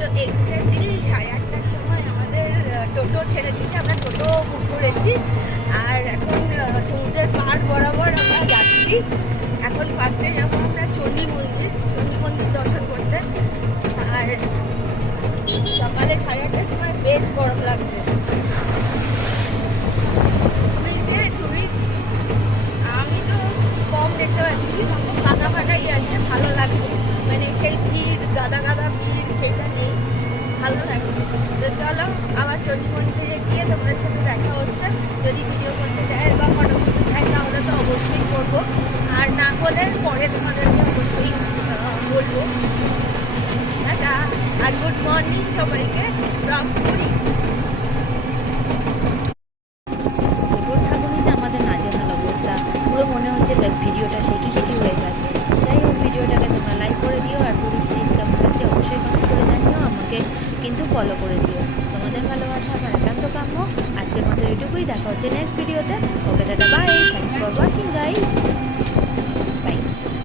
তো এক্স্যাক্টলি 8:30টার সময় আমাদের টোটো ছেড়ে দিয়েছে, আমরা টোটো বুক করেছি। আর এখন সমুদ্রের পাড় বরাবর আমরা যাচ্ছি। এখন ফার্স্টে যাবো আমরা চণ্ডী মন্দির দর্শন করতে। আর সকালে 8:30টার সময় বেশ গরম লাগছে। টুরিস্ট আমি তো কম দেখতে পাচ্ছি, ফাঁকা ফাঁকাই আছে, ভালো লাগছে। মানে সেই ভিড়, গাদা ভিড় সেটা নেই, ভালো লাগছে। তো চলো আবার চণ্ডী মন্দিরে গিয়ে তোমাদের সাথে দেখা হচ্ছে। যদি ভিডিও করতে দেয় বা ফটো করতে দেয় তাহলে তো অবশ্যই করবো, আর না হলে পরে তোমাদেরকে অবশ্যই বলবো। আর গুড মর্নিং সবাইকে ফ্রম পুরী। আমাদের নাজেহাল অবস্থা, পুরো মনে হচ্ছে ভিডিওটা শেখি হয়ে গেছে। যাই হোক, ভিডিওটাকে তোমরা লাইক করে দিও, আর পুরী সিরিজ কেমন লাগছে অবশ্যই কমেন্ট করে জানিও। আমাকে কিন্তু ফলো করে দিও, তোমাদের ভালোবাসা আমার একান্ত কাম্য। আজকের মতো এটুকুই, দেখা হচ্ছে নেক্সট ভিডিওতে। ওকে, টাটা, বাই।